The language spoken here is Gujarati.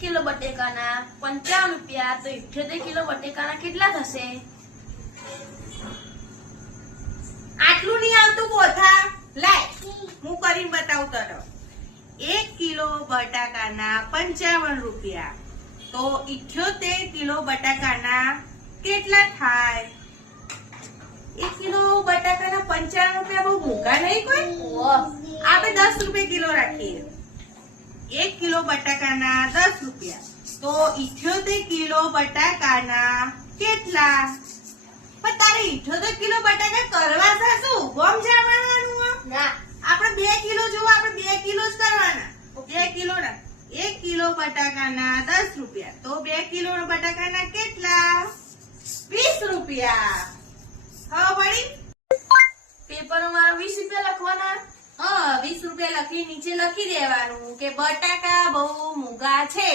કિલો બટેકાના 55 રૂપિયા તો 78 કિલો બટેકાના કેટલા થશે? આટલું નહીં આવતું કોથા. લાય હું કરીને બતાવું તને. 1 કિલો બટાકાના 55 રૂપિયા તો 78 કિલો બટાકાના કેટલા થાય? 1 કિલો બટાકાના 55 રૂપિયા બહુ મોંઘા નહીં કોઈ? આપણે 10 રૂપિયા કિલો રાખીએ. 1 કિલો બટાકાના 10 રૂપિયા તો 78 કિલો બટાકાના કેટલા? પણ તારે 78 કિલો બટાકા કરવા છે શું? ગોમ જવાનું ના, આપણે 2 કિલો જોવો, આપણે 2 કિલો જ કરવાના. 2 કિલો ના 1 કિલો બટાકાના 10 રૂપિયા તો 2 કિલો બટાકાના કેટલા? 20 રૂપિયા. હા વળી પેપરમાં 20 રૂપિયા લખવાના. 20 રૂપિયા લખી નીચે લખી દેવાનું કે બટાકા બહુ મોંઘા છે.